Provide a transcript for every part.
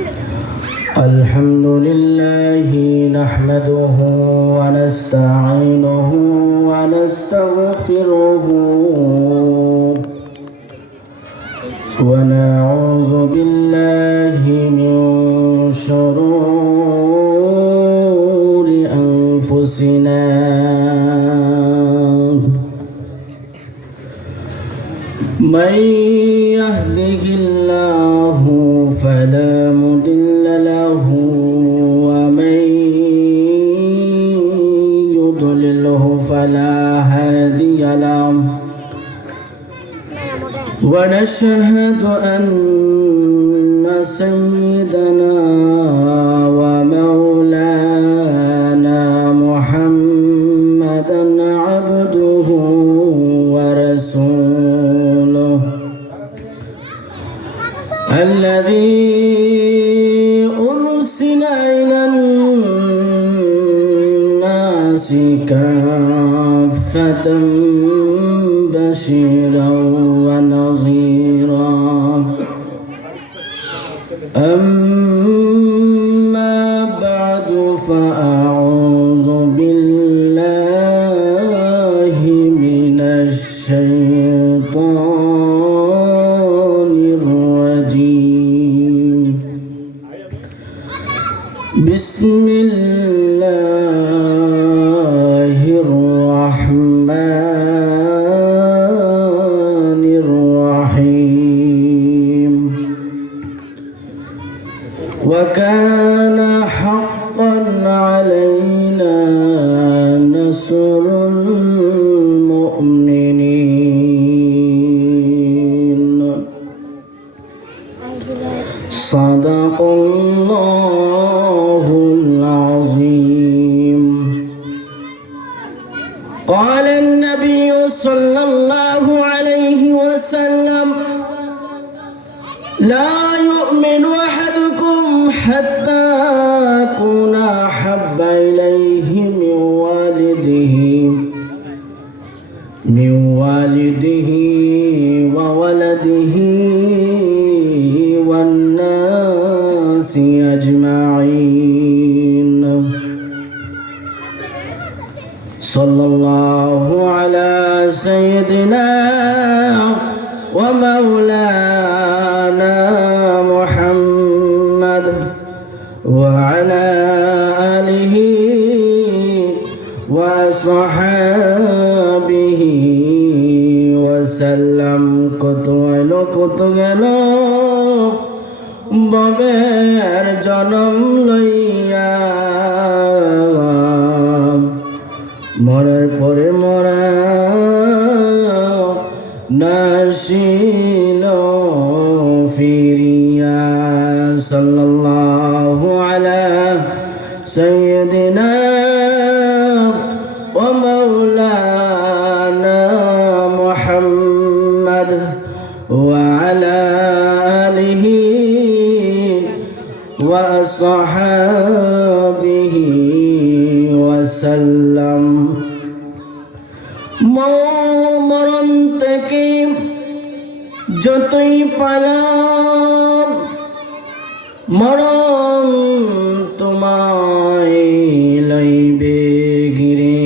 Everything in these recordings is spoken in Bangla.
الحمد لله نحمده ونستعينه ونستغفره ونعوذ بالله من شرور أنفسنا من يهده الله فلا مضل له ومن يضلله فلا هادي له ونشهد أن سيدنا ومولانا محمدا عبده ورسوله الذي أرسل إلى الناس كافة بشيرا ونظيرا أما بعد فأعوذ بالله من الشيطان الرجيم بسم الله الرحمن الرحيم وكان حقا علينا نصر المؤمنين صدق الله العظيم قال النبي صلى الله عليه وسلم لا يؤمن أحدكم حتى أكون أحب إليه من والده وولده والناس أجمعين صلى الله على سيدنا ومولانا محمد وعلى آله وصحابه وسلم কত গেল ববের জনম লইয়া মরার পরে মরা নাসিল ফিরিয়া সাল্লাল্লাহু আলা সাইয়্যিদিনা ওয়া মাওলানা মুহাম্মদ ওয়া আলা আলিহি ওয়া আসহাবিহি ওয়া সাল্লাম মরণ থেকে যতই পালাম মরণ তোমায় লইবে ঘিরে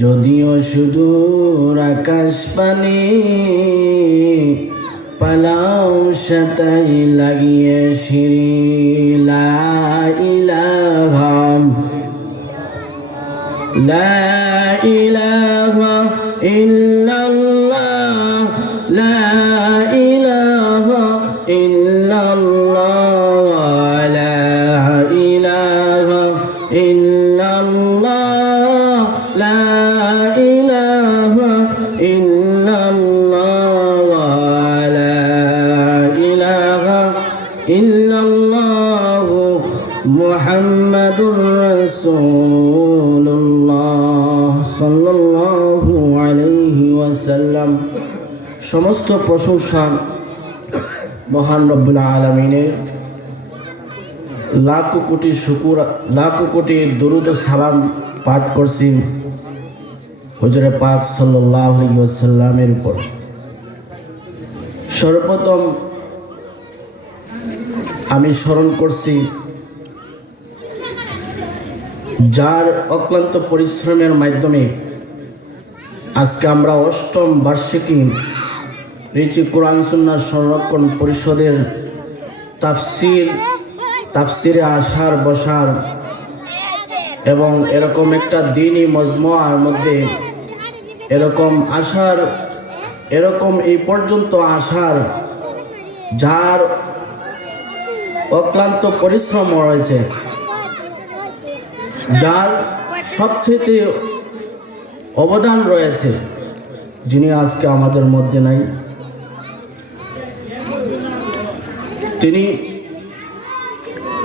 যদিও সুদূর আকাশ পানে পালাও সাথে লাগিয়ে শিরি লা ইলাহা ইল্লাল্লাহ লা ইলাহা ইল্লাল্লাহ লা ইলাহা ইল্লাল্লাহ লা ইলাহা ইল্লাল্লাহ লা ইলাহা ইল্লাল্লাহ মুহাম্মাদুর রাসূলুল্লাহ সাল্লাল্লাহু আলাইহি ওয়াসাল্লাম। সমস্ত প্রশংসা মহান রব্বুল আলামিনের, লাখ কোটি শুকুর, লাখ কোটি দরুদ ও সালাম পাঠ করছি হুজুরে পাক সাল্লাল্লাহু আলাইহি ওয়াসাল্লামের উপর। সর্বপ্রথম আমি স্মরণ করছি যার অক্লান্ত পরিশ্রমের মাধ্যমে আজকে আমরা ৮ম বার্ষিকী রিচি কোরআন সুন্নাহ সংরক্ষণ পরিষদের তাফসিরে আসার বসার এবং এরকম একটা দ্বীনি মজমুআর মধ্যে এরকম এই পর্যন্ত আসার যার অক্লান্ত পরিশ্রম রয়েছে, যার সবচেয়ে অবদান রয়েছে, যিনি আজকে আমাদের মধ্যে নাই,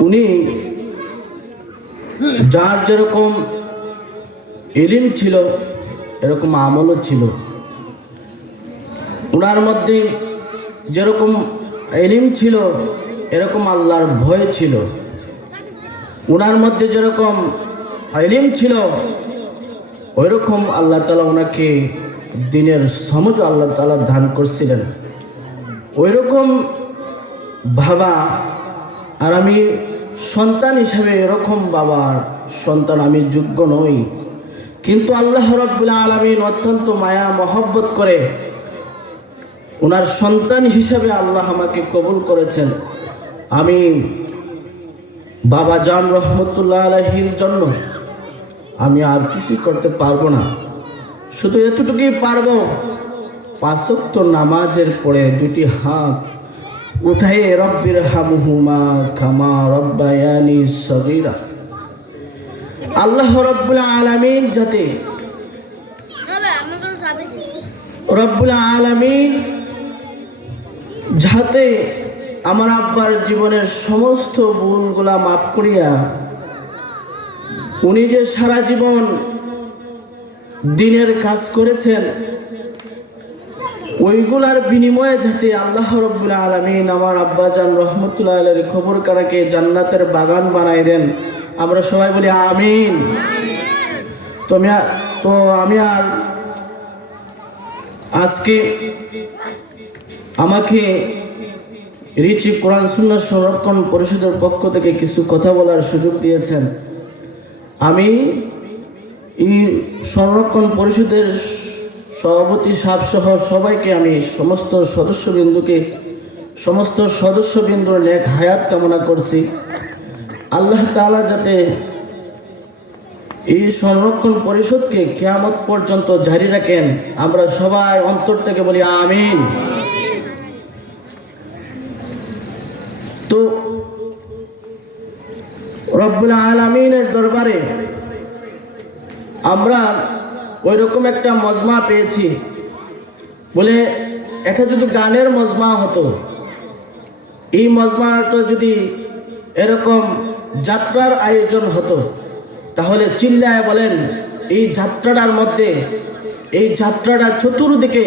উনি যার যেরকম ইলম ছিল এরকম আমলও ছিল। ওনার মধ্যে যেরকম ইলম ছিল এরকম আল্লাহর ভয় ছিল। ওনার মধ্যে যেরকম ইলম ছিল ওইরকম আল্লাহ তাআলা ওনাকে দ্বীনের সমঝ আল্লাহ তাআলা দান করছিলেন। ওইরকম বাবা আর আমি সন্তান হিসেবে এরকম বাবার সন্তান আমি যোগ্য নই, কিন্তু আল্লাহ রাব্বুল আলামিন অত্যন্ত মায়া মহব্বত করে ওনার সন্তান হিসেবে আল্লাহ আমাকে কবুল করেছেন। আমি বাবা জান রহমতুল্লাহ আলাইহির জন্য আমি আর কিছু করতে পারবো না, শুধু এতটুকুই পারবো, 5 ওয়াক্ত নামাজের পরে 2টি হাত উঠাই রব্বির হামহুমা কামা রব্বায়ানি সগীরা। আল্লাহ রাব্বুল আলামিন যাতে আমার আব্বার জীবনের সমস্ত ভুলগুলা মাফ করিয়া উনি যে সারা জীবন দ্বীনের কাজ করেছেন ওইগুলার বিনিময়ে যাতে আল্লাহ রাব্বুল আলামিন আমার আব্বাজান রহমতুল্লাহ আলাইহির খবর কারাকে জান্নাতের বাগান বানাই দেন। আমরা সবাই বলি আমিন। তো আমি আর আজকে আমাকে রিচি কোরআন সুন্নাহ সংরক্ষণ পরিষদের পক্ষ থেকে কিছু কথা বলার সুযোগ দিয়েছেন। আমি এই সংরক্ষণ পরিষদের সভাপতি সাহেব সহ সবাইকে আমি সমস্ত সদস্যবৃন্দুর নেক হায়াত কামনা করছি। আল্লাহ তাআলা যাতে এই সংরক্ষণ পরিষদকে কিয়ামত পর্যন্ত জারি রাখেন, আমরা সবাই অন্তর থেকে বলি আমিন। তো রব্বুল আলামিনের দরবারে আমরা ওইরকম একটা মজমা পেয়েছি, বলে এটা যদি গানের মজমা হতো, এই মজমাটা যদি এরকম যাত্রার আয়োজন হতো, তাহলে চিল্লায় বলেন এই যাত্রাটার মধ্যে, এই যাত্রাটার চতুর্দিকে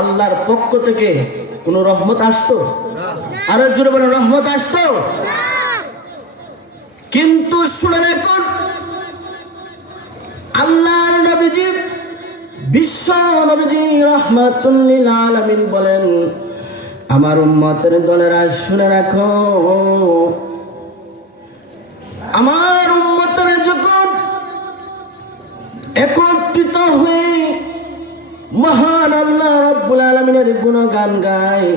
আল্লাহর পক্ষ থেকে কোনো রহমত আসতো? আরো জোরে বলেন রহমত আসতো? কিন্তু শুনেন, এখন আল্লাহর নবীজি বিশ্ব নবীজি রাহমাতুল লিল আলামিন বলেন, আমার উম্মতের দলেরা শুনে রাখো, আমার উম্মতেরা যখন একত্রিত হয়ে মহান আল্লাহ রাব্বুল আলামিনের গুণগান গায়,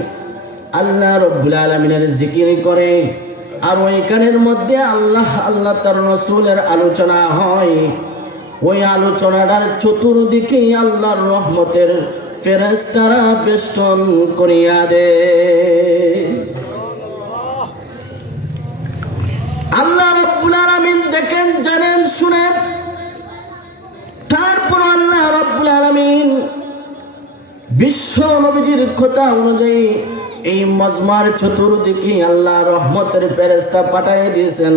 আল্লাহ রাব্বুল আলামিনের জিকির করে, আর ওই গানের মধ্যে আল্লাহ তার রাসূলের আলোচনা হয়, ওই আলোচনাটার চতুর্দিকে আল্লাহর রহমতের ফেরেশতারা বেষ্টন করিয়া দে। আল্লাহ রাব্বুল আলামিন দেখেন, জানেন, শুনেন। তারপর আল্লাহ রাব্বুল আলামিন বিশ্ব নবীজির কথা অনুযায়ী এই মজমার চতুর্দিকে আল্লাহ রহমতের ফেরেশতা পাঠিয়ে দিয়েছেন।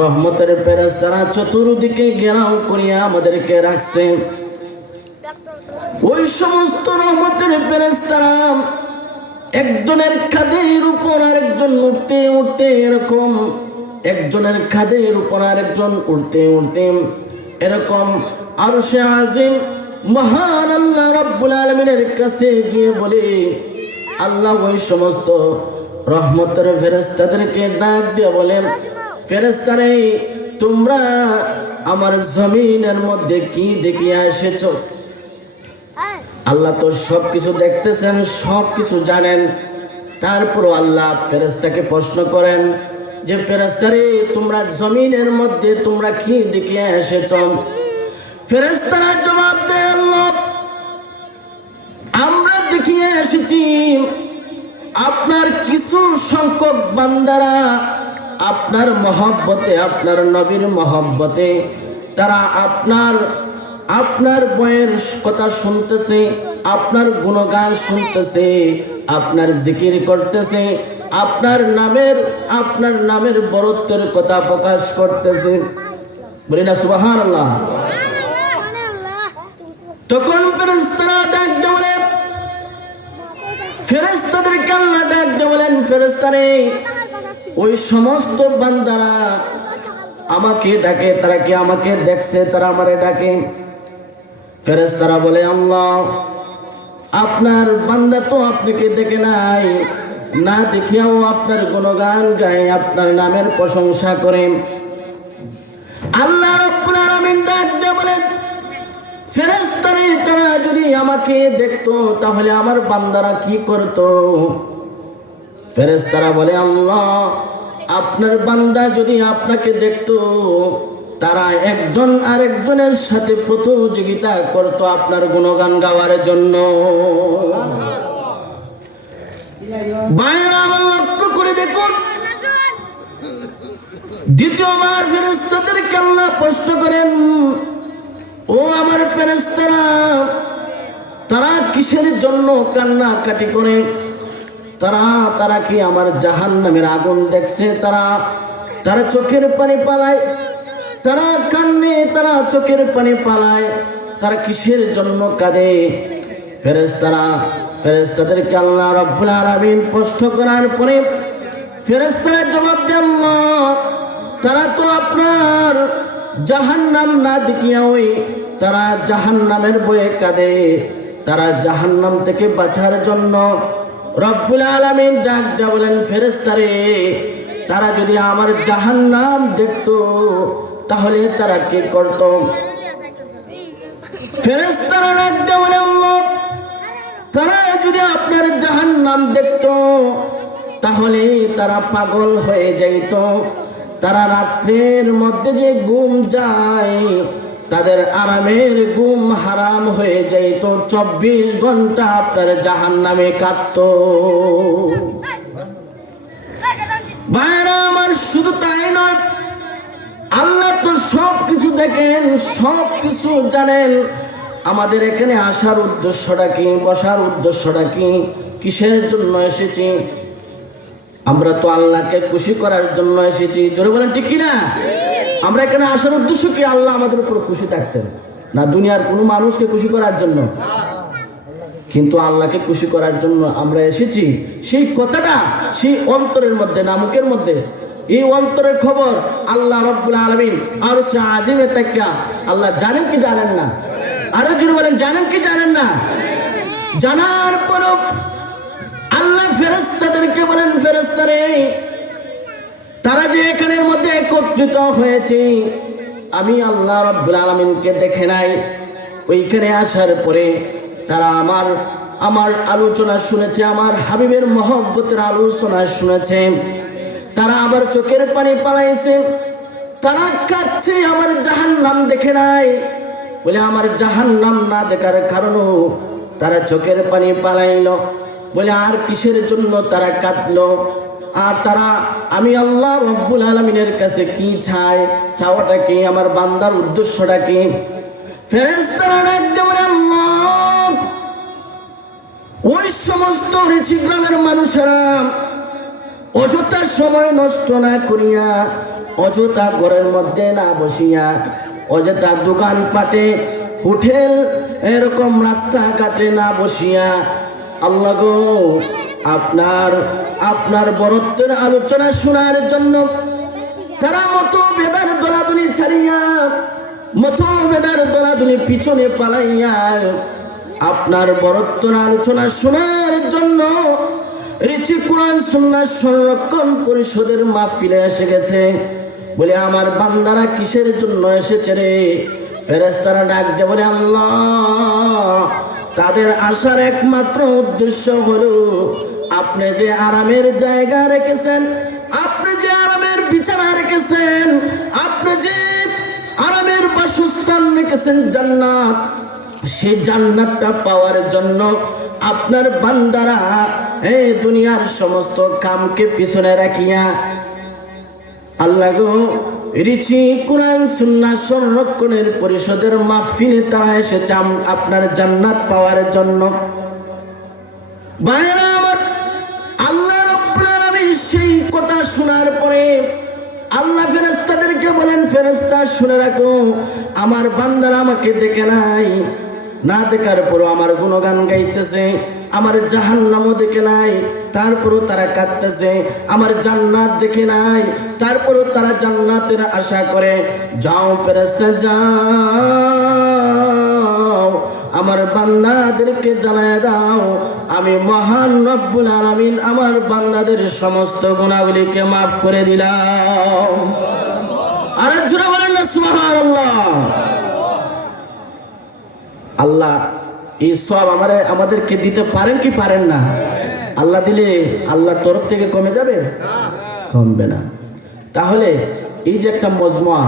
রহমতের ফেরেশতারা চতুর্দিকে ঘেরাও করিয়া আমাদেরকে রাখছে। ওই সমস্ত রহমতের ফেরেশতারা একজনের কাঁধের উপর আরেকজন উঠতে উঠতে, এরকম একজনের কাঁধের উপর আরেকজন উঠতে উঠতে এরকম আরশে আজিম মহান আল্লাহ রাব্বুল আলামিনের কাছে গিয়ে বলে, আল্লাহ ওই সমস্ত রহমতের ফেরেশতাদেরকে ডাক দিয়ে বলেন, ফেরেশতারে তোমরা আমার জমিনের মধ্যে কি দেখিয়া এসেছো? আল্লাহ তো সবকিছু দেখতেছেন, সবকিছু জানেন। তারপরও আল্লাহ ফেরেশতাকে প্রশ্ন করেন যে ফেরেশতারে তোমরা জমিনের মধ্যে তোমরা কি দেখিয়া এসেছো? ফেরেশতারা জবাব দেয়, আল্লাহ আমরা দেখিয়ে এসেছি আপনার কিছু সংখ্যক বান্দারা আপনার মহব্বতে, আপনার নবীর মহব্বতে তারা আপনার বয়ের কথা শুনতেছে, আপনার গুণগান শুনতেছে, আপনার জিকির করতেছে, আপনার নামের বরত্বের কথা প্রকাশ করতেছে। বলি না সুবহানাল্লাহ। তখন ফেরেশতারা ডাক দিয়ে বলেন, ফেরেশতাদেরকে আল্লাহ ডাক দিয়ে বলেন, ফেরেশতারে ওই সমস্ত বান্দারা আমাকে ডাকে, তারা কি আমাকে দেখছে? তারা আমারে ডাকে। ফেরেশতারা বলে, আল্লাহ আপনার বান্দা তো আপনাকে দেখে নাই, না দেখিয়াও আপনার গুণগান গায়, আপনার নামের প্রশংসা করে। আল্লাহ রাব্বুল আলামিন ডাক দিয়ে বলেন, ফেরেশতারা তারা যদি আমাকে দেখতো তাহলে আমার বান্দারা কি করত? ফেরেশতারা বলে, আল্লাহ আপনার বান্দা যদি আপনাকে দেখতো তারা একজন আরেকজনের সাথে প্রতিযোগিতা করত আপনার গুণগান গাওয়ার জন্য। বাইরা আমার লক্ষ্য করে দেখুন, দ্বিতীয়বার ফেরেশতাদেরকে আল্লাহ প্রশ্ন করেন, ও আমার ফেরেশতারা তারা কিসের জন্য কান্নাকাটি করে? তারা কি আমার জাহান্নামের আগুন দেখছে? তারা চোখের পানি পালায়, তারা কান্নে, তারা চোখের পানি পালায়, তারা কিসের জন্য কাঁদে? ফেরেশতাদেরকে আল্লাহ রাব্বুল আলামিন প্রশ্ন করার পরে ফেরেশতারা জবাব দেন, আল্লাহ তারা তো আপনার জাহান্নাম না দেখিয়া তারা জাহান্নামের ভয়ে কাঁদে, তারা জাহান্নাম থেকে বাঁচার জন্য রব্বুল আলামিন ডাক দিয়ে বলেন, ফেরেশতারে তারা যদি আমার জাহান্নাম দেখতো তাহলে তারা কি করত? ফেরেশতারা ডাক দিয়ে বলে, আল্লাহ তারা যদি আপনার জাহান্নাম দেখতো তাহলে তারা পাগল হয়ে যাইত, তারা রাত্রের মধ্যে যে ঘুম যায় তাদের আরামের ঘুম হারাম হয়ে যাইত, 24 ঘন্টা আপনার জাহান্নামে কাঁদতো। ভাইরা আমার, শুধু তাই নয়, আল্লাহ তো সব কিছু দেখেন, সব কিছু জানেন। আমাদের এখানে আসার উদ্দেশ্যটা কি, বসার উদ্দেশ্যটা কি, কিসের জন্য এসেছি? আমরা তো আল্লাহকে খুশি করার জন্য এসেছি। জোরে বলেন ঠিক কিনা? আমরা এখানে আসার উদ্দেশ্য কি? আল্লাহ আমাদের উপর খুশি থাকতেন না দুনিয়ার কোনো মানুষকে খুশি করার জন্য, কিন্তু আল্লাহকে খুশি করার জন্য আমরা এসেছি। সেই কথাটা সেই অন্তরের মধ্যে, নামুকের মধ্যে, এই অন্তরের খবর আল্লাহ রাব্বুল আলামিন আরশে আজিমে তাকা আল্লাহ জানেন কি জানেন না? আরো জোরে বলেন, জানেন কি জানেন না? জানার পরও আল্লাহ ফেরেশতাদেরকে বলেন, ফেরেশতারে তারা যে এখানের মধ্যে একত্রিত হয়েছে, আমি আল্লাহ রাব্বুল আলামিনকে দেখে নাই। ওইখানে আসার পরে তারা আমার আলোচনা শুনেছে, আমার হাবিবের মহব্বতের আলোচনা শুনেছে, তারা আবার চোখের পানি পালাইছে, তারা কাঁদছে, আমার জাহান্নাম দেখে নাই বলে। আমার জাহান্নাম না দেখার কারণও তারা চোখের পানি পালাইল বলে। আর কিসের জন্য তারা কাঁদলো? আর তারা আমি আল্লাহ রাব্বুল আলামিনের কাছে কি চায়? চাওয়াটা কি? আমার বান্দার উদ্দেশ্যটা কি? ফেরেশতারা ডাক দিয়ে বলে, আল্লাহ ওই সমস্ত রিচি গ্রামের মানুষেরা অযথা সময় নষ্ট না করিয়া, অযথা ঘরের মধ্যে না বসিয়া, অযথা দোকান পাটে, হোটেল, এরকম রাস্তাঘাটে না বসিয়া, আল্লাহ গো আপনার বরত্বের আলোচনা শোনার জন্য তারা মতভেদার দলাদলি ছাড়িয়া, মতভেদার দলাদলি পিছনে পালাইয়া আপনার বরত্বের আলোচনা শোনার জন্য রিচি কোরআন সুন্নাহ সংরক্ষণ পরিষদের মাহফিলে এসে গেছে। বলে আমার বান্দারা কিসের জন্য এসেছে রে? ফেরেশতারা ডাক দিয়ে বলে আল্লাহ, তাদের আসার একমাত্র উদ্দেশ্য হলো আপনি যে আরামের জায়গা রেখেছেন, আপনি যে আরামের বিছানা রেখেছেন, আপনি যে আরামের বাসস্থান রেখেছেন জান্নাত, সেই জান্নাতটা পাওয়ার জন্য আপনার বান্দারা এই দুনিয়ার সমস্ত কামকে পিছনে রাখিয়া আল্লাহ গো রিচি কোরআন সুন্নাহ সংরক্ষণের পরিষদের মাহফিলে তারা এসেছে আপনার জান্নাত পাওয়ার জন্য। ভাইরা আমার, আল্লাহ রাব্বুল আলামিন সেই কথা শোনার পরে আল্লাহ ফেরেশতাদেরকে বলেন, ফেরেশতা শুনে রাখো, আমার বান্দারা আমাকে দেখে নাই, না দেখার পরও আমার গুণগান গাইতেছে, আমার জাহান্নামও দেখে নাই তারপরও তারা কাঁদতেছে, আমার জান্নাত দেখে নাই তারপরও তারা জান্নাতের আশা করে। যাও ফেরেশতা যাও, আমার বান্দাদেরকে জানায় দাও আমি মহান রব্বুল আলামিন আমার বান্দাদের সমস্ত গুনাহগুলিকে maaf করে দিলাম। আর জোরে বলেন না সুবহানাল্লাহ। আল্লাহ এই সব আমাদেরকে দিতে পারেন কি পারেন না? আল্লাহ দিলে আল্লাহর তরফ থেকে কমে যাবে? কমবে না। তাহলে এই যে একটা মজমা,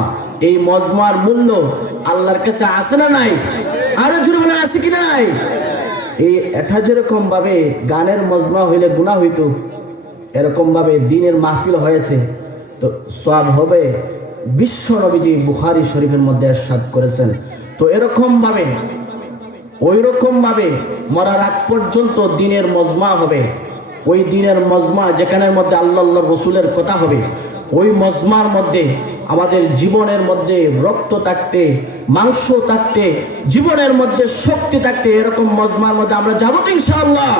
এই মজমার মূল্য আল্লাহর কাছে আছে না নাই? আরো জোরে বলে আছে কি নাই? এই এটা যেরকম ভাবে গানের মজমা হইলে গুনাহ হইতো, এরকম ভাবে দিনের মাহফিল হয়েছে তো সওয়াব হবে। বিশ্ব নবীজি বুখারী শরীফের মধ্যে ইরশাদ করেছেন। তো এরকম ভাবে ওই রকম ভাবে মরার আগ পর্যন্ত দিনের মজমা হবে। ওই দিনের মজমা যেখানের মধ্যে আল্লাহর রাসূলের কথা হবে, ওই মজমার মধ্যে আমাদের জীবনের মধ্যে রক্ত থাকতে, মাংস থাকতে, জীবনের মধ্যে শক্তি থাকতে, এরকম মজমার মধ্যে আমরা যাবো তো ইনশাআল্লাহ।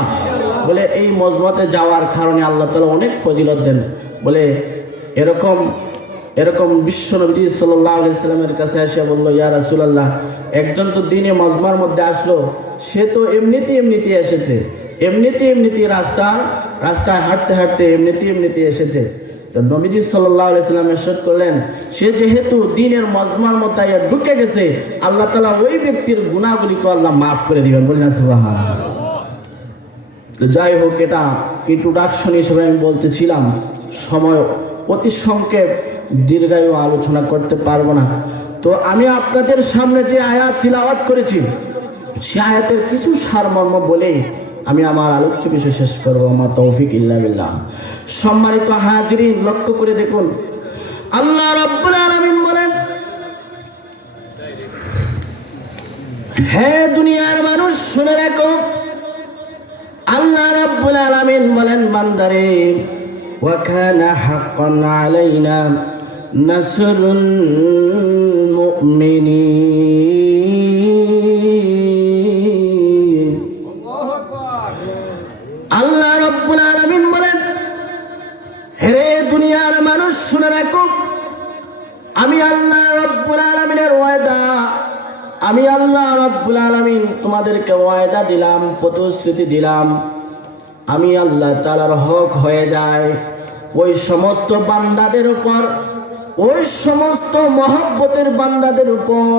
বলে এই মজমাতে যাওয়ার কারণে আল্লাহ তাআলা অনেক ফজিলত দেন। বলে এরকম বিশ্ব নবী সাল্লাল্লাহু আলাইহি সাল্লামের কাছে এসে বলল, ইয়া রাসূলুল্লাহ, একজন তো দিনে মজমার মধ্যে আসলো, সে তো এমনিতে এসেছে, এমনিতে রাস্তায় হাঁটতে এমনিতে এসেছে। তো নবীজি সাল্লাল্লাহু আলাইহি সাল্লাম ইরশাদ করলেন, সে যেহেতু দিনের মজমার মধ্যে ঢুকে গেছে, আল্লাহ তাআলা ওই ব্যক্তির গুনাহগুলিকে আল্লাহ maaf করে দিবেন। বলেন না সুবহানাল্লাহ। তো যাই হোক, এটা ইন্ট্রোডাকশন হিসেবে আমি বলতেছিলাম, সময় অতি সংক্ষেপ, দীর্ঘায়ু আলোচনা করতে পারবো না। তো আমি আপনাদের সামনে যে আয়াত তিলাওয়াত করেছি, সে আয়াতের কিছু সারমর্ম বলে আমি আমার আলোচ্য বিষয় শেষ করবো। আমার তৌফিক ইল্লা বিল্লাহ। সম্মানিত হাজিরিন, লক্ষ্য করে দেখুন, আল্লাহ রাব্বুল আলামিন বলেন, হে দুনিয়ার মানুষ শুনে রাখো, আল্লাহ রাব্বুল আলামিন বলেন, বান্দারে, ওয়া কানা হাক্কান আলাইনা নাসরুল মুমিনিন। আল্লাহ রাব্বুল আলামিন বলেন, হে দুনিয়ার মানুষ শুনে রাখো, আমি আল্লাহ রাব্বুল আলামিনের ওয়াদা, আমি আল্লাহ রাব্বুল আলামিন তোমাদেরকে ওয়াদা দিলাম, প্রতিশ্রুতি দিলাম, আমি আল্লাহ তাআলার হক হয়ে যায় ওই সমস্ত বান্দাদের উপর, ওই সমস্ত মহব্বতের বান্দাদের উপর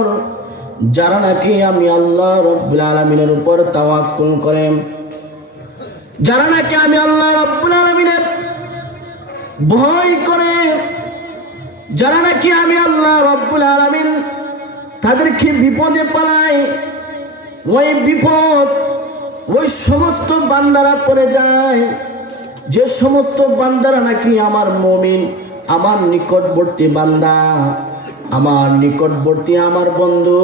যারা নাকি আমি আল্লাহ রাব্বুল আলামিনের উপর তাওয়াক্কুল করে, যারা নাকি আমি আল্লাহ রাব্বুল আলামিনের ভয় করে, যারা নাকি আমি আল্লাহ রাব্বুল আলামিন তাদেরকে বিপদে পালাই, ওই বিপদ ওই সমস্ত বান্দারা পড়ে যায়, যে সমস্ত বান্দারা নাকি আমার মুমিন, আমার নিকটবর্তী বান্দা, আমার নিকটবর্তী আমার বন্ধু,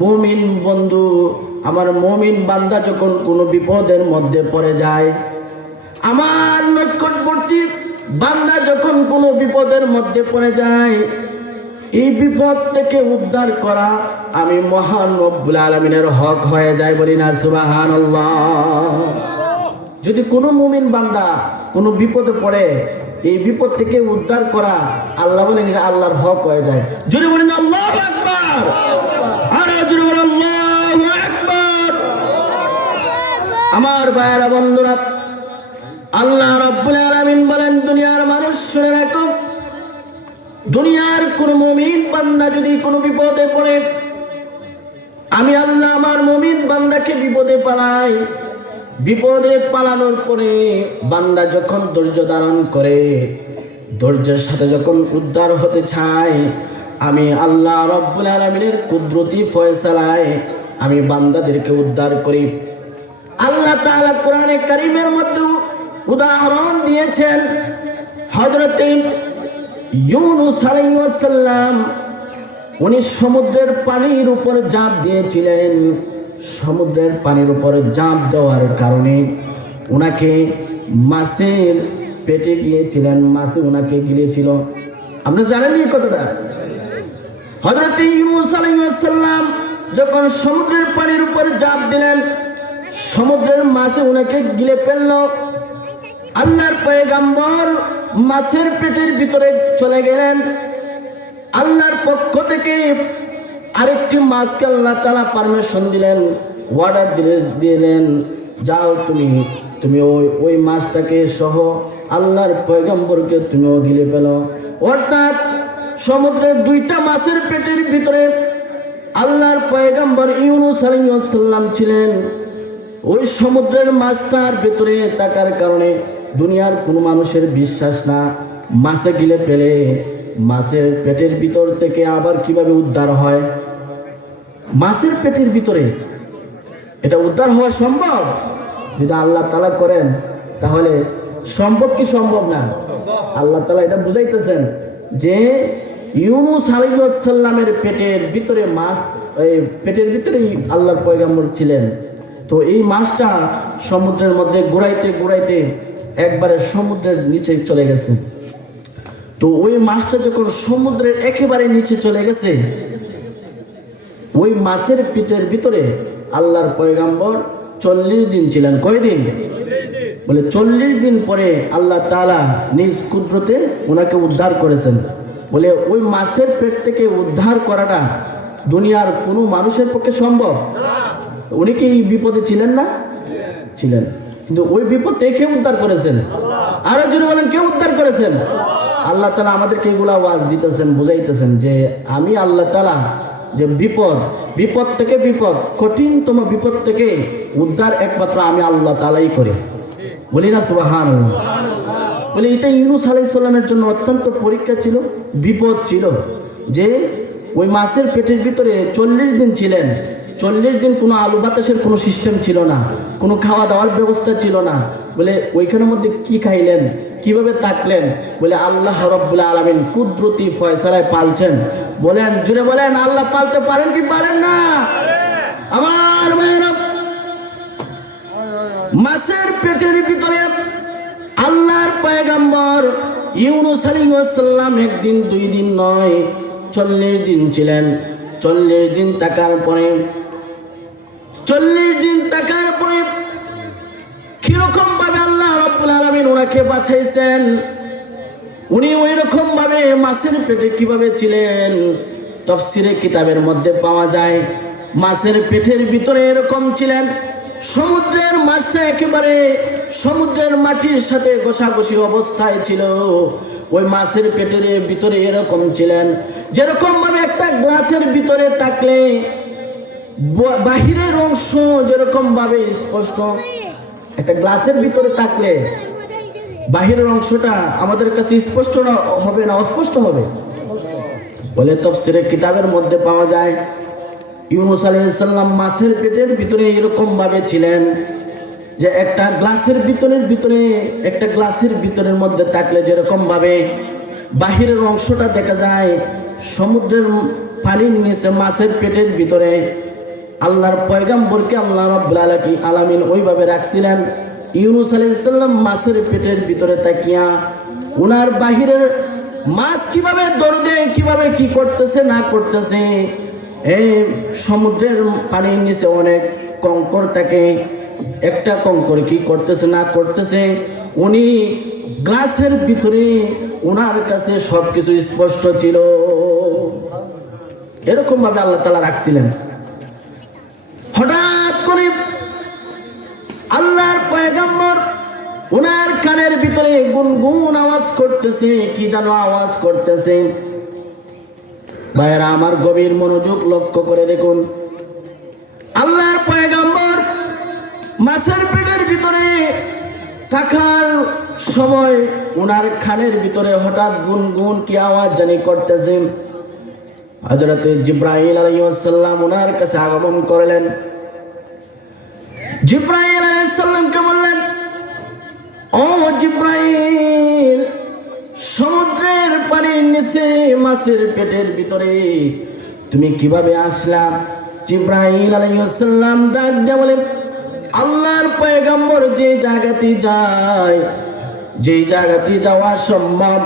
মুমিন বন্ধু, আমার মুমিন বান্দা যখন কোনো বিপদের মধ্যে পড়ে যায়, আমার নিকটবর্তী বান্দা যখন কোনো বিপদের মধ্যে পড়ে যায়, এই বিপদ থেকে উদ্ধার করা আমি মহান রব্বুল আলামিনের হক হয়ে যায়। বলি না সুবহানাল্লাহ। যদি কোনো মুমিন বান্দা কোনো বিপদে পড়ে, এই বিপদ থেকে উদ্ধার করা আল্লাহ বলেন আল্লাহর হক হয়ে যায়। যদি বলেন আল্লাহু আকবার, আর যদি বলেন আল্লাহু আকবার। আমার ভাইয়েরা, বন্ধুরা, আল্লাহ রাব্বুল আলামিন বলেন, দুনিয়ার মানুষ শুনে রাখো, দুনিয়ার কোন মুমিন বান্দা যদি কোনো বিপদে পড়ে, আমি আল্লাহ আমার মুমিন বান্দাকে বিপদে পালাই। বিপদে পালানোর পরে বান্দা যখন ধৈর্য ধারণ করে, ধৈর্যের সাথে যখন উদ্ধার হতে চায়, আমি আল্লাহ রাব্বুল আলামিনের কুদরতি ফয়সালায় আমি বান্দাদেরকে উদ্ধার করি। আল্লাহ তাআলা কোরআনে কারীমের মধ্যে উদাহরণ দিয়েছেন। হযরত ইউনূস আলাইহিস সালাম উনি সমুদ্রের পানির উপর ঝাঁপ দিয়েছিলেন। সমুদ্রের পানির উপরে ঝাঁপ দেওয়ার কারণে ওনাকে মাছের পেটে গিয়েছিলেন, মাছে ওনাকে গিলেছিল। আপনি জানেন এই কথাটা? হযরত ইউনূস আলাইহিস সালাম যখন সমুদ্রের পানির উপরে ঝাঁপ দিলেন, সমুদ্রের মাছে ওনাকে গিলে ফেলল। আল্লাহর পয়গম্বর মাছের পেটের ভিতরে চলে গেলেন। আল্লাহর পক্ষ থেকে আরেকটি মাছকে আল্লাহ তাআলা পারমিশন দিলেন, অর্ডার দিলেন, যাও তুমি ওই মাছটাকে সহ আল্লাহর পয়গম্বরকে তুমিও গিলে ফেলো। অর্থাৎ সমুদ্রের দুইটা মাছের পেটের ভিতরে আল্লাহর পয়গম্বর ইউনূস আলাইহিস সালাম ছিলেন। ওই সমুদ্রের মাছটার ভিতরে থাকার কারণে দুনিয়ার কোনো মানুষের বিশ্বাস না, মাছে গিলে ফেলে মাছের পেটের ভিতর থেকে আবার কিভাবে উদ্ধার হয়? মাছের পেটের ভিতরে এটা উদ্ধার হওয়া সম্ভব? যদি আল্লাহ তাআলা করেন তাহলে সম্ভব কি সম্ভব না? আল্লাহ তাআলা এটা বুঝাইতেছেন যে ইউনূস আলাইহিস সালামের পেটের ভিতরে মাছ, এই পেটের ভিতরেই আল্লাহর পয়গম্বর ছিলেন। তো এই মাছটা সমুদ্রের মধ্যে ঘুরাইতে ঘুরাইতে একবারে সমুদ্রের নিচে চলে গেছে। তো ওই মাছটা যখন সমুদ্রের একেবারে নিচে চলে গেছে, ওই মাছের পেটের ভিতরে আল্লাহর পয়গম্বর 40 দিন ছিলেন। কয়দিন? বলে 40 দিন পরে আল্লাহ তাআলা নিজ কুদরতে ওনাকে উদ্ধার করেছেন। বলে ওই মাছের পেট থেকে উদ্ধার করাটা দুনিয়ার কোনো মানুষের পক্ষে সম্ভব? উনি কি বিপদে ছিলেন না? ছিলেন। কিন্তু ওই বিপদ থেকে কে উদ্ধার করেছেন? আরো জোরে বলেন, কে উদ্ধার করেছেন? আল্লাহ তাআলা আমাদেরকে এগুলা ওয়াজ দিতেছেন, বুঝাইতেছেন যে আমি আল্লাহ তাআলা যে বিপদ থেকে কঠিনতম বিপদ থেকে উদ্ধার একমাত্র আমি আল্লাহ তাআলাই করি। বলি না সুবহানাল্লাহ? বলে এটা ইউনূস আলাইহিস সালামের জন্য অত্যন্ত পরীক্ষা ছিল, বিপদ ছিল। যে ওই মাছের পেটের ভিতরে 40 দিন ছিলেন। 40 দিন কোনো আলু বাতাসের কোনো সিস্টেম ছিল না, কোনো খাওয়া দাওয়ার ব্যবস্থা ছিল না। বলে ওইখানের মধ্যে কি খাইলেন, কিভাবে থাকলেন? বলে আল্লাহ রাব্বুল আলামিন কুদরতি ফয়সালায় পালছেন। বলেন, জুড়ে বলেন, আল্লাহ পালতে পারেন কি পারেন না? আমার ভাইরা, মাছের পেটের ভিতরে আল্লাহর পয়গম্বর ইউনূস আলাইহিস সালাম একদিন 2 দিন নয় 40 দিন ছিলেন। 40 দিন থাকার পরে কিরকম ভাবে আল্লাহ রাব্বুল আলামিন ওনাকে বাঁচাইছেন, উনি ওই রকম ভাবে মাছের পেটে কিভাবে ছিলেন তাফসীরে কিতাবের মধ্যে পাওয়া যায়। মাছের পেটের ভিতরে এরকম ছিলেন, সমুদ্রের মাছটা একেবারে সমুদ্রের মাটির সাথে ঘষাঘষি অবস্থায় ছিল। ওই মাছের পেটের ভিতরে এরকম ছিলেন যেরকম ভাবে একটা গ্লাসের ভিতরে থাকলে বাহিরের অংশ যেরকম ভাবে স্পষ্ট, একটা গ্লাসের ভিতরে থাকলে বাহিরের অংশটা আমাদের কাছে স্পষ্ট হবে না অস্পষ্ট হবে? বলে তাফসীরে কিতাবের মধ্যে পাওয়া যায় ইউনূস আলাইহিস সালাম মাছের পেটের ভিতরে এরকম ভাবে ছিলেন যে একটা গ্লাসের ভিতরের মধ্যে থাকলে যেরকম ভাবে বাহিরের অংশটা দেখা যায়, সমুদ্রের পানির নিচে মাছের পেটের ভিতরে আল্লাহর পয়গম্বরকে আল্লাহ রাব্বুল আলামিন ওইভাবে রাখছিলেন। ইউনূস আলাইহিস সালাম মাছের পেটের ভিতরে তাকিয়া ওনার বাহিরের মাছ কিভাবে দৌড়ে, কিভাবে কি করতেছে না করতেছে, এই সমুদ্রের পানির নিচে অনেক কঙ্কর থাকে, একটা কঙ্কর কি করতেছে না করতেছে, উনি গ্লাসের ভিতরে ওনার কাছে সবকিছু স্পষ্ট ছিল। এরকম ভাবে আল্লাহ তাআলা রাখছিলেন। হঠাৎ করে আল্লাহর পয়গম্বর ওনার কানের ভিতরে গুনগুন আওয়াজ করতেছে, কি যেন আওয়াজ করতেছে। ভাইরা আমার, গভীর মনোযোগ লক্ষ্য করে দেখুন, আল্লাহর পয়গম্বর মাছের পেটের ভিতরে থাকার সময় ওনার কানের ভিতরে হঠাৎ গুনগুন কি আওয়াজ জানি করতেছে। হযরত জিবরাইল আলাইহিস সালাম ওনার কাছে আগমন করলেন। জিবরাইল আলাইহিস সালামকে বললেন, ও জিবরাইল, সমুদ্রের পানির নিচে মাছের পেটের ভিতরে তুমি কিভাবে আসলা? জিবরাইল আলাইহিস সালাম ডাক দিয়ে বলেন, আল্লাহর পয়গম্বর যে জায়গাতে যায়, যেই জায়গাতে যাওয়া সম্ভব,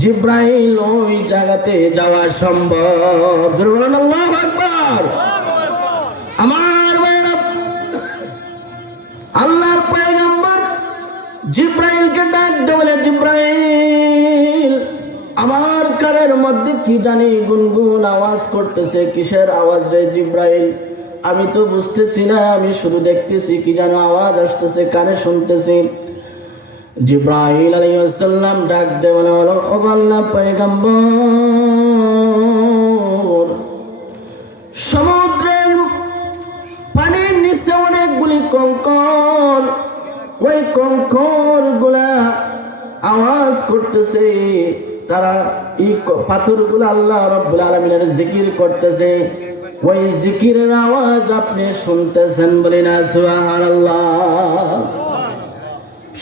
জিবরাইল ওই জায়গাতে যাওয়া সম্ভব। জোরে বলেন আল্লাহু আকবার। আমার ভাইরা, আল্লাহর পয়গম্বর জিবরাইলকে ডাক দিয়ে বলে, জিবরাইল, আমার কানের মধ্যে কি জানি গুনগুন আওয়াজ করতেছে। কিসের আওয়াজ রে জিবরাইল? আমি তো বুঝতেছি না, আমি শুধু দেখতেছি কি যেন আওয়াজ আসতেছে, কানে শুনতেছি। জিবরাইল আলাইহিস সালাম ডাক দিয়ে বলে, ও আল্লাহর পয়গম্বর, সমুদ্রের পানির নিচে অনেকগুলি কঙ্কর, ওই কঙ্কর গুলা আওয়াজ করতেছে। তারা এই পাথরগুলো আল্লাহ রাব্বুল আলামিনের জিকির করতেছে। ওই জিকিরের আওয়াজ আপনি শুনতেছেন, বলি না সুবহানাল্লাহ।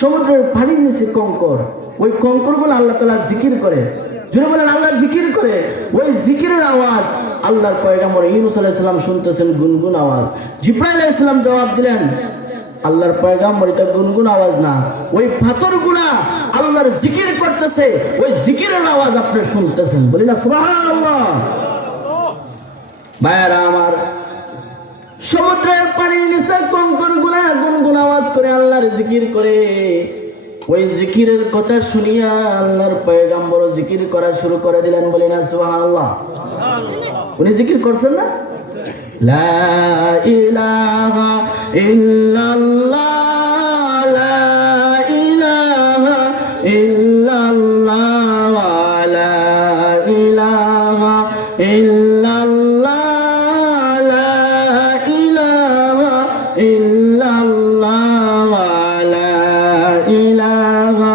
সমুদ্রের পানির নিচে কঙ্কর, ওই কঙ্করগুলো আল্লাহ তাআলা জিকির করে। যদি বলেন আল্লাহ জিকির করে, ওই জিকিরের আওয়াজ আল্লাহর পয়গম্বর ইউনূস আলাইহিস সালাম শুনতেছেন, গুনগুন আওয়াজ। জিবরাইল আলাইহিস সালাম জবাব দিলেন, আল্লাহর পয়গম্বর, এটা গুনগুন আওয়াজ না, ওই পাথরগুলা আল্লাহর জিকির করতেছে, ওই জিকিরের আওয়াজ আপনি শুনতেছেন, বলি না সুবহানাল্লাহ। ভাইরা আমার, সমুদ্রের পানির নিচে কঙ্করগুলা গুনগুন আওয়াজ করে আল্লাহর জিকির করে। ওই জিকিরের কথা শুনিয়া আল্লাহর পয়গম্বর জিকির করা শুরু করে দিলেন, বলি না সুবহানাল্লাহ। উনি জিকির করছেন না, লা ইলাহা ইল্লাল্লাহ, লা ইলাহা ইল্লাল্লাহ, লা ইলাহা ইল্লাল্লাহ, লা ইলাহা ইল্লাল্লাহ, লা ইলাহা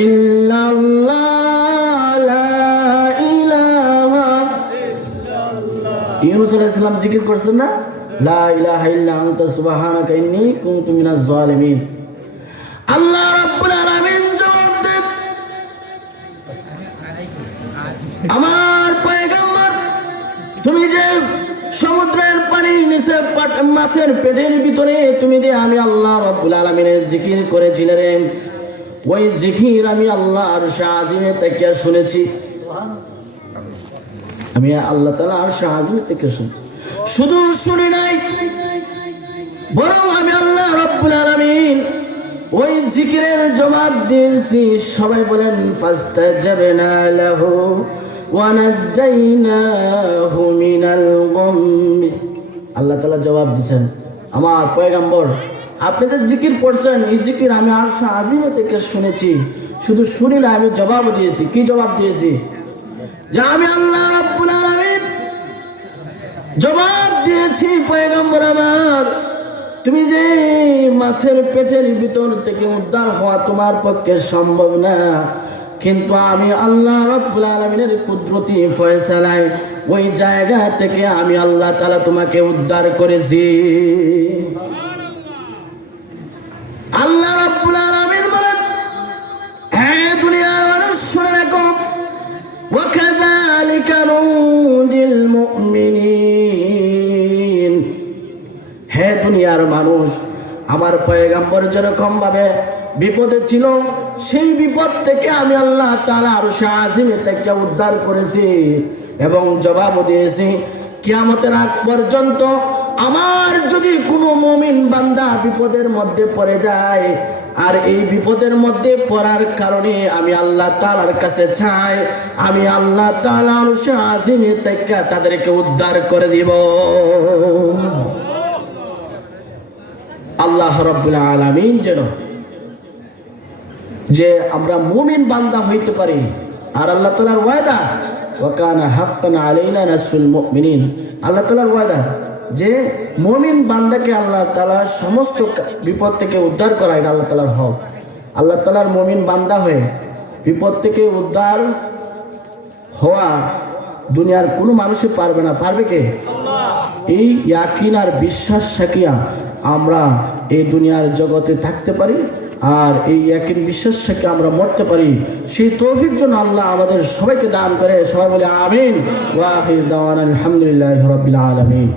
ইল্লাল্লাহ, লা ইলাহা। ইউনূস আলাইহিস সালাম জিকির করছেন না, লা ইলাহা ইল্লা আনতা সুবহানাকা ইন্নী কুনতু মিনাজ জালিমিন। আল্লাহ রাব্বুল আলামিন জবাব দেন, আমার পয়গম্বর, তুমি যে সমুদ্রের পানির নিচে মাছের পেটের ভিতরে তুমি যে আমি আল্লাহ রাব্বুল আলামিনের জিকির করেছিলে রে, ওই জিকির আমি আল্লাহ আরশে আজিমে থেকে শুনেছি। আমি আল্লাহ তাআলা আরশে আজিমে থেকে শুনেছি। শুধু শুনি নাই, বরং আমি আল্লাহ রাব্বুল আলামিন ওই জিকিরের জবাব দিয়েছি। সবাই বলেন, ফাস্তাজাবনা লাহু ওয়া নাজাইনাহু মিনাল গাম। আল্লাহ তাআলা জবাব দিয়েছেন, আমার পয়গম্বর, আপনি যে জিকির পড়ছেন, এই জিকির আমি আরশে আজিমে থেকে শুনেছি। শুধু শুনি না, আমি জবাব দিয়েছি। কি জবাব দিয়েছি? যে আমি আল্লাহ রাব্বুল আলামিন জবাব দিয়েছি, পয়গম্বর আমার, তুমি যে মাছের পেটের ভিতর থেকে উদ্ধার হওয়া তোমার পক্ষে সম্ভব না, কিন্তু আমি আল্লাহ রাব্বুল আলামিনের কুদরতি ফয়সালায় ওই জায়গা থেকে আমি আল্লাহ তাআলা তোমাকে উদ্ধার করেছি। আল্লাহ রাব্বুল আলামিন বলেন, হে দুনিয়ার মানুষ শুনে রাখো, ওয়া কাযালিকা নুজিল মুমিনিন। হে দুনিয়ার মানুষ, আমার পয়গম্বর যেরকম ভাবে বিপদে ছিল, সেই বিপদ থেকে আমি আল্লাহ তাআলা আরশে আজিমে থেকে উদ্ধার করেছি এবং জবাব দিয়েছি, কিয়ামতের আগ পর্যন্ত আমার যদি কোনো মুমিন বান্দা বিপদের মধ্যে পড়ে যায়, আর এই বিপদের মধ্যে পড়ার কারণে আমি আল্লাহ তাআলার কাছে চাই, আমি আল্লাহ তাআলা আরশে আজিমে থেকে তাদেরকে উদ্ধার করে দিব। আল্লাহ রাব্বুল আলামিন যেন যে আমরা মুমিন বান্দা হইতে পারি। আর আল্লাহ তাআলার ওয়াদা, ওয়া কানা হাক্কান আলাইনা নাসরুল মুমিনিন, আল্লাহ তাআলার ওয়াদা যে মুমিন বান্দাকে আল্লাহ তাআলা সমস্ত বিপদ থেকে উদ্ধার করা, এটা আল্লাহ তাআলার হক। আল্লাহ তাআলার মুমিন বান্দা হয়ে বিপদ থেকে উদ্ধার হওয়া দুনিয়ার কোনো মানুষই পারবে না। পারবে কে? এই ইয়াকিন আর বিশ্বাস থাকিয়া আমরা এই দুনিয়ার জগতে থাকতে পারি, আর এই ইয়াকিন বিশ্বাস থেকে আমরা মরতে পারি। সেই তৌফিক যেন আল্লাহ আমাদের সবাইকে দান করে। সবাই বলে আমিন। ওয়া আখির দাওয়ানা আলহামদুলিল্লাহি রাব্বিল আলামিন।